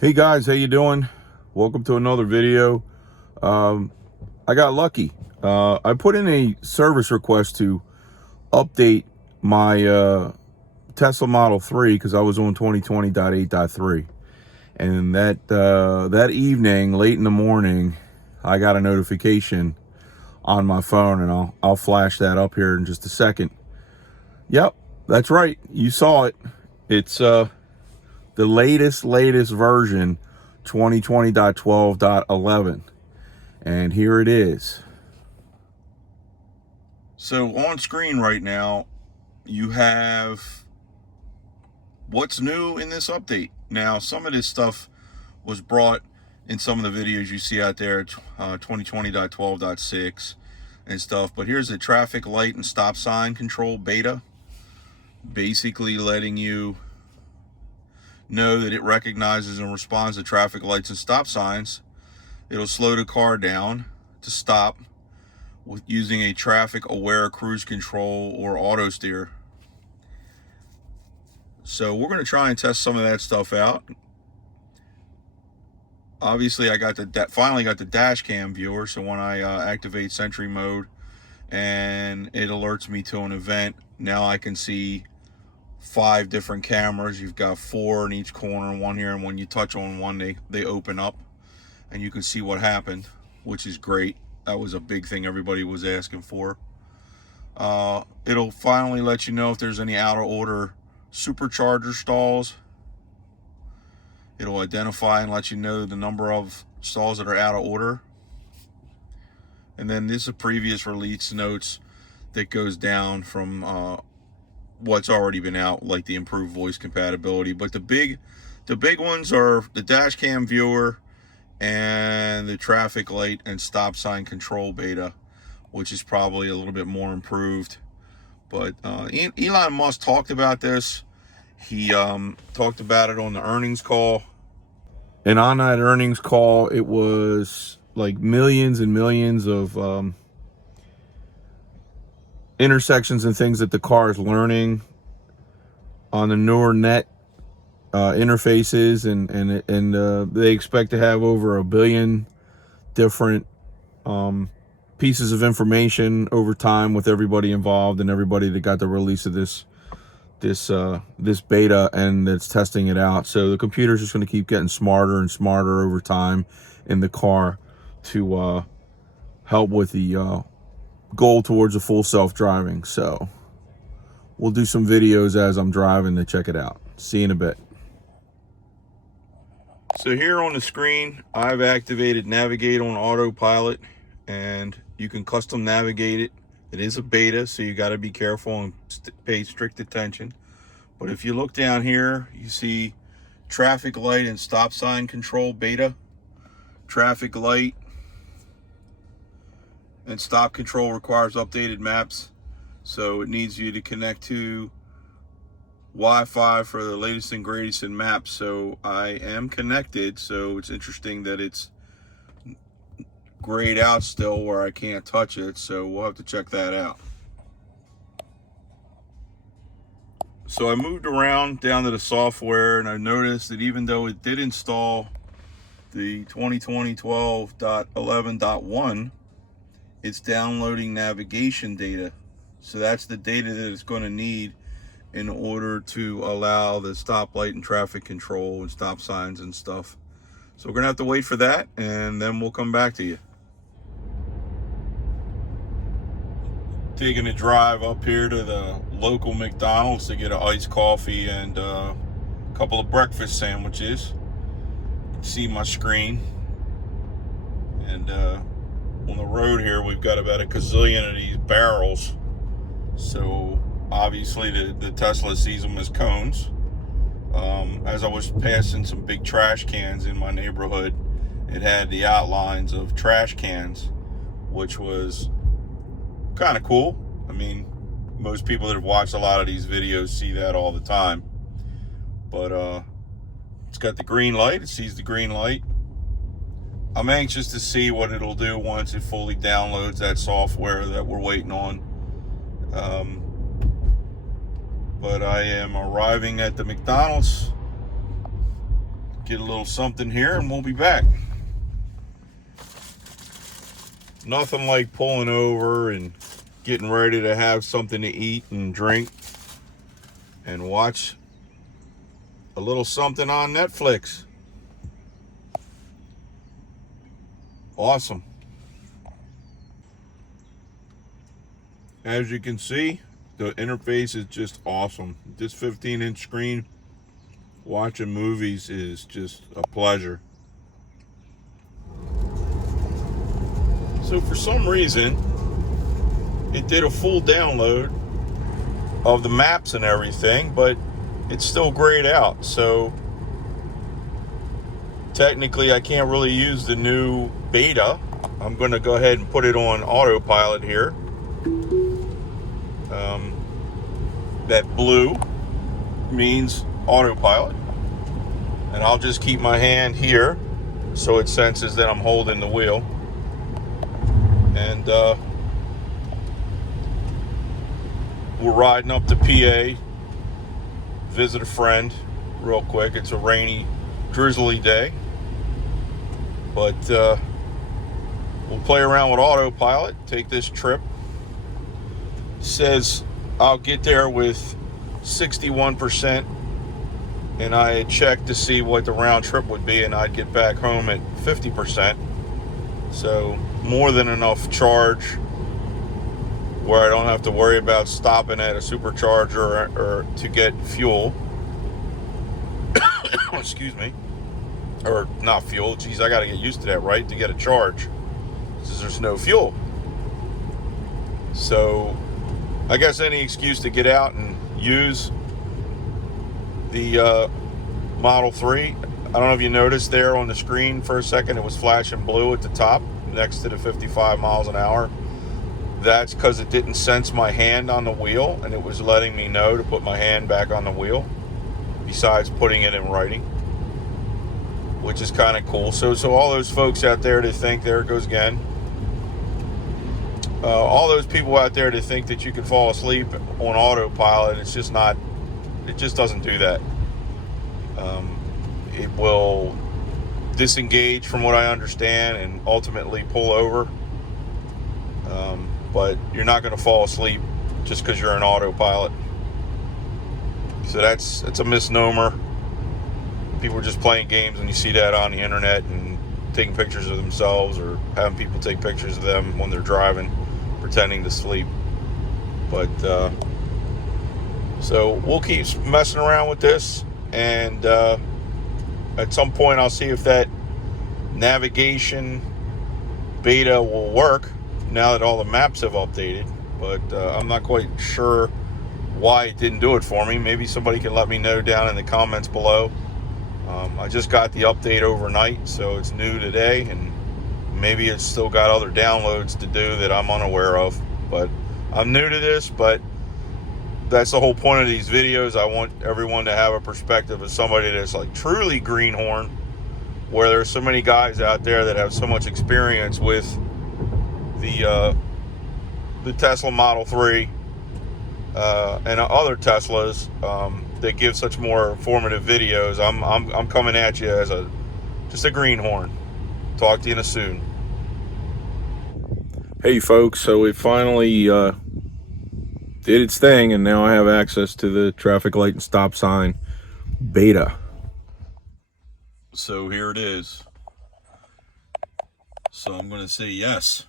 Hey guys, how you doing? Welcome to another video. I got lucky. I put in a service request to update my Tesla Model 3 because I was on 2020.8.3, and that evening, late in the morning, I got a notification on my phone, and I'll flash that up here in just a second. Yep, that's right. You saw it. It's the latest version, 2020.12.11, and here it is. So on screen right now you have what's new in this update. Now, some of this stuff was brought in some of the videos you see out there, 2020.12.6 and stuff, but here's the traffic light and stop sign control beta, basically letting you know that it recognizes and responds to traffic lights and stop signs. It'll slow the car down to stop with using a traffic aware cruise control or auto steer. So we're going to try and test some of that stuff out. Obviously, I finally got the dash cam viewer, so when I activate Sentry mode and it alerts me to an event, now I can see 5 different cameras. You've got 4 in each corner and 1 here, and when you touch on one, they open up and you can see what happened, which is great. That was a big thing everybody was asking for. It'll finally let you know if there's any out of order supercharger stalls. It'll identify and let you know the number of stalls that are out of order. And then this is previous release notes that goes down from what's already been out, like the improved voice compatibility. But the big ones are the dash cam viewer and the traffic light and stop sign control beta, which is probably a little bit more improved. But Elon Musk talked about this. He talked about it on the earnings call, and on that earnings call, it was like millions and millions of intersections and things that the car is learning on the newer net interfaces, and they expect to have over 1 billion different pieces of information over time with everybody involved and everybody that got the release of this beta and that's testing it out. So the computer's just going to keep getting smarter and smarter over time in the car to help with the goal towards a full self-driving. So we'll do some videos as I'm driving to check it out. See you in a bit. So here on the screen, I've activated Navigate on Autopilot, and you can custom navigate it. It is a beta, so you got to be careful and pay strict attention. But if you look down here, you see traffic light and stop sign control beta. Traffic light and stop control requires updated maps, so it needs you to connect to Wi-Fi for the latest and greatest in maps. So I am connected, so it's interesting that it's grayed out still where I can't touch it, so we'll have to check that out. So I moved around down to the software, and I noticed that even though it did install the 2020.12.11.1, it's downloading navigation data. So that's the data that it's going to need in order to allow the stoplight and traffic control and stop signs and stuff. So we're going to have to wait for that, and then we'll come back to you. Taking a drive up here to the local McDonald's to get an iced coffee and a couple of breakfast sandwiches. You can see my screen. And on the road here, we've got about a gazillion of these barrels. So obviously the Tesla sees them as cones. As I was passing some big trash cans in my neighborhood, it had the outlines of trash cans, which was kind of cool. I mean, most people that have watched a lot of these videos see that all the time. But it's got the green light. It sees the green light. I'm anxious to see what it'll do once it fully downloads that software that we're waiting on. But I am arriving at the McDonald's. Get a little something here and we'll be back. Nothing like pulling over and getting ready to have something to eat and drink and watch a little something on Netflix. Awesome. As you can see, the interface is just awesome. This 15-inch screen, watching movies is just a pleasure. So for some reason, it did a full download of the maps and everything, but it's still grayed out. So technically, I can't really use the new beta. I'm going to go ahead and put it on Autopilot here. That blue means Autopilot. And I'll just keep my hand here so it senses that I'm holding the wheel. And we're riding up to PA, visit a friend real quick. It's a rainy, drizzly day. But we'll play around with Autopilot, take this trip. Says I'll get there with 61%, and I had checked to see what the round trip would be, and I'd get back home at 50%. So more than enough charge where I don't have to worry about stopping at a supercharger or to get fuel. Excuse me. Or not fuel. Geez, I got to get used to that, right? To get a charge. Because there's no fuel. So I guess any excuse to get out and use the Model 3. I don't know if you noticed there on the screen for a second, it was flashing blue at the top next to the 55 miles an hour. That's because it didn't sense my hand on the wheel, and it was letting me know to put my hand back on the wheel, besides putting it in writing, which is kind of cool. So all those folks out there that think, there it goes again, all those people out there that think that you can fall asleep on Autopilot, it's just not, it just doesn't do that. It will disengage from what I understand and ultimately pull over. But you're not going to fall asleep just because you're in Autopilot. So that's a misnomer. People are just playing games when you see that on the internet and taking pictures of themselves or having people take pictures of them when they're driving, pretending to sleep. But so we'll keep messing around with this, and at some point I'll see if that navigation beta will work now that all the maps have updated. But I'm not quite sure why it didn't do it for me. Maybe somebody can let me know down in the comments below. I just got the update overnight, so it's new today, and maybe it's still got other downloads to do that I'm unaware of. But I'm new to this, but that's the whole point of these videos. I want everyone to have a perspective of somebody that's like truly greenhorn, where there's so many guys out there that have so much experience with the Tesla Model 3 and other Teslas that give such more informative videos. I'm coming at you as just a greenhorn. Talk to you soon. Hey folks, so it finally did its thing, and now I have access to the traffic light and stop sign beta. So here it is. So I'm going to say yes.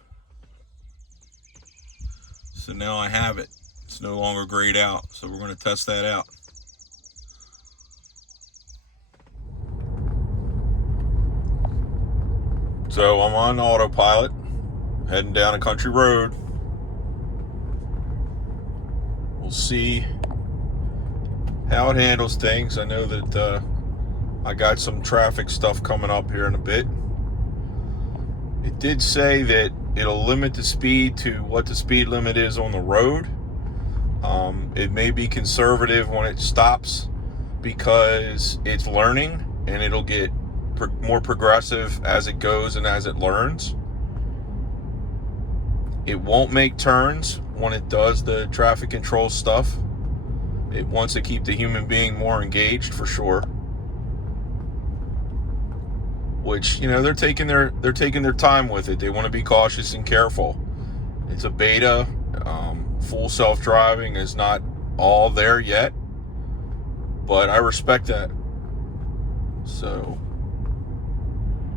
So now I have it. It's no longer grayed out. So we're going to test that out. So I'm on Autopilot, heading down a country road. We'll see how it handles things. I know that I got some traffic stuff coming up here in a bit. It did say that it'll limit the speed to what the speed limit is on the road. It may be conservative when it stops because it's learning, and it'll get more progressive as it goes and as it learns. It won't make turns when it does the traffic control stuff. It wants to keep the human being more engaged, for sure. which, you know, they're taking their time with it. They want to be cautious and careful. It's a beta. Full self-driving is not all there yet, but I respect that. So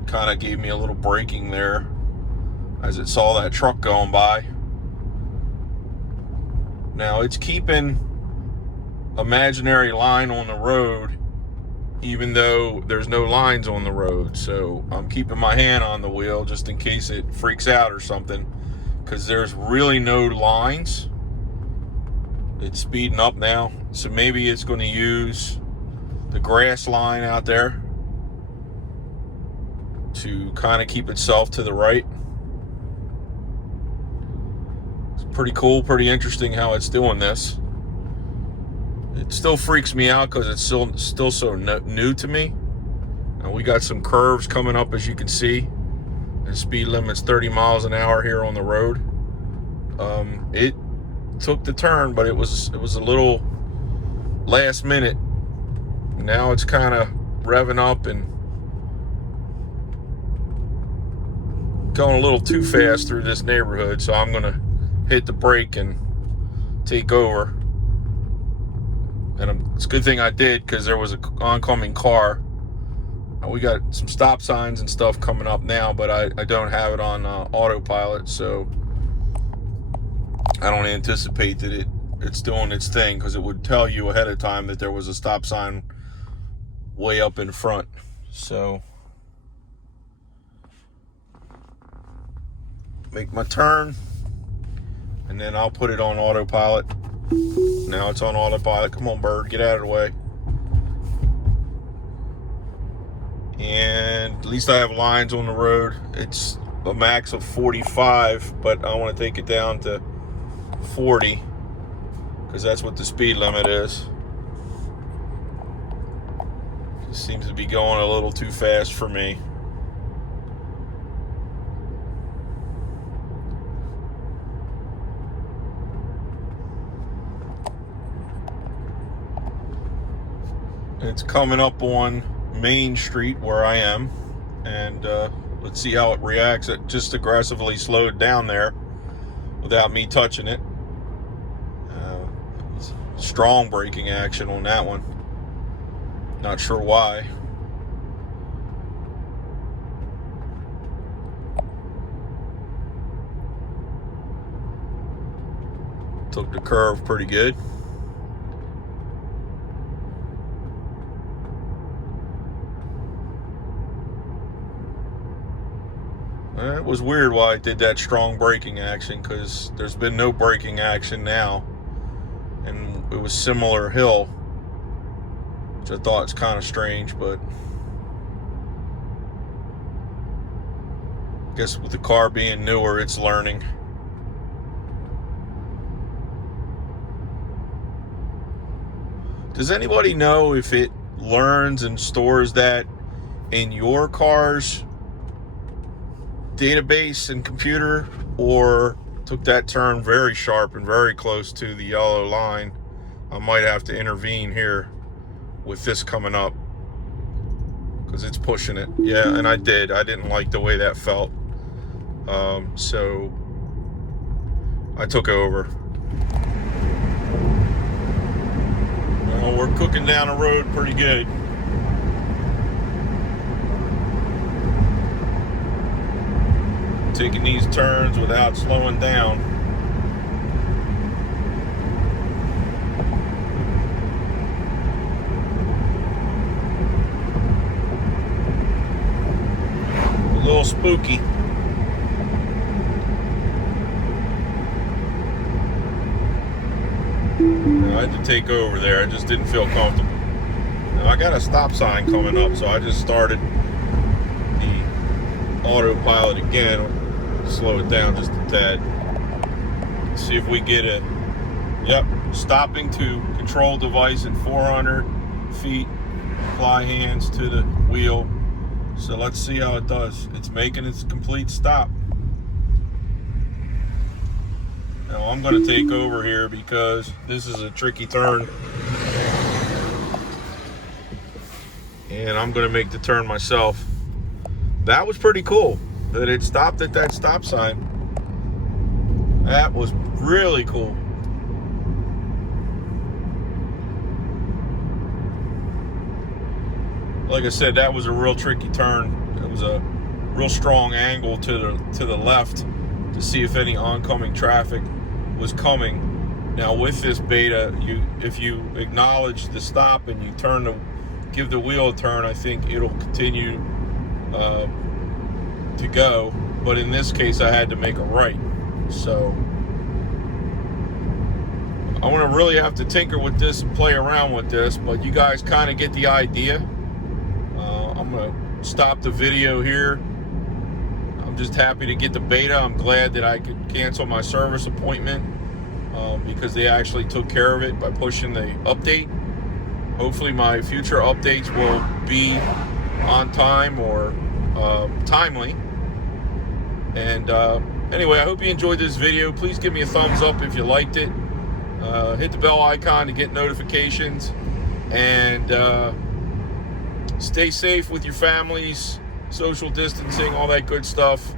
kind of gave me a little braking there as it saw that truck going by. Now it's keeping imaginary line on the road even though there's no lines on the road. So I'm keeping my hand on the wheel just in case it freaks out or something, because there's really no lines. It's speeding up now, so maybe it's going to use the grass line out there to kind of keep itself to the right. It's pretty cool, pretty interesting how it's doing this. It still freaks me out because it's still so new to me. And we got some curves coming up, as you can see. The speed limit's 30 miles an hour here on the road. It took the turn, but it was a little last minute. Now it's kind of revving up and going a little too fast through this neighborhood, so I'm gonna hit the brake and take over. And it's a good thing I did, because there was an oncoming car. We got some stop signs and stuff coming up now, but I don't have it on autopilot, so I don't anticipate that it's doing its thing, because it would tell you ahead of time that there was a stop sign way up in front. So make my turn, and then I'll put it on autopilot. Now it's on autopilot. Come on, bird, get out of the way. And at least I have lines on the road. It's a max of 45, but I want to take it down to 40, because that's what the speed limit is. It seems to be going a little too fast for me. It's coming up on Main Street where I am, and let's see how it reacts. It just aggressively slowed down there without me touching it. Strong braking action on that one. Not sure why. Took the curve pretty good. It was weird why I did that strong braking action, because there's been no braking action now, and it was similar hill, which I thought is kind of strange, but I guess with the car being newer, it's learning. Does anybody know if it learns and stores that in your car's database and computer, or took that turn very sharp and very close to the yellow line? I might have to intervene here with this coming up, because it's pushing it. Yeah, and I didn't like the way that felt, so I took over. Well, we're cooking down the road pretty good. Taking these turns without slowing down. A little spooky. I had to take over there. I just didn't feel comfortable. Now I got a stop sign coming up, so I just started the autopilot again. Slow it down just a tad. See if we get a, yep, stopping to control device at 400 feet. Apply hands to the wheel. So let's see how it does. It's making its complete stop. Now I'm going to take over here because this is a tricky turn, and I'm going to make the turn myself. that was pretty cool that it stopped at that stop sign. That was really cool. Like I said, that was a real tricky turn. It was a real strong angle to the left to see if any oncoming traffic was coming. Now with this beta, if you acknowledge the stop and you give the wheel a turn, I think it'll continue to go. But in this case, I had to make a right. So I want to really have to tinker with this and play around with this, but you guys kind of get the idea. I'm going to stop the video here. I'm just happy to get the beta. I'm glad that I could cancel my service appointment because they actually took care of it by pushing the update. Hopefully my future updates will be on time or timely. And anyway, I hope you enjoyed this video. Please give me a thumbs up if you liked it. Hit the bell icon to get notifications. And stay safe with your families, social distancing, all that good stuff.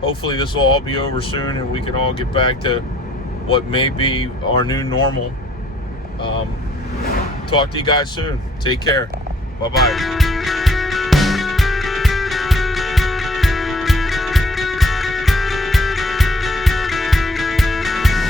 Hopefully this will all be over soon and we can all get back to what may be our new normal. Talk to you guys soon. Take care. Bye-bye.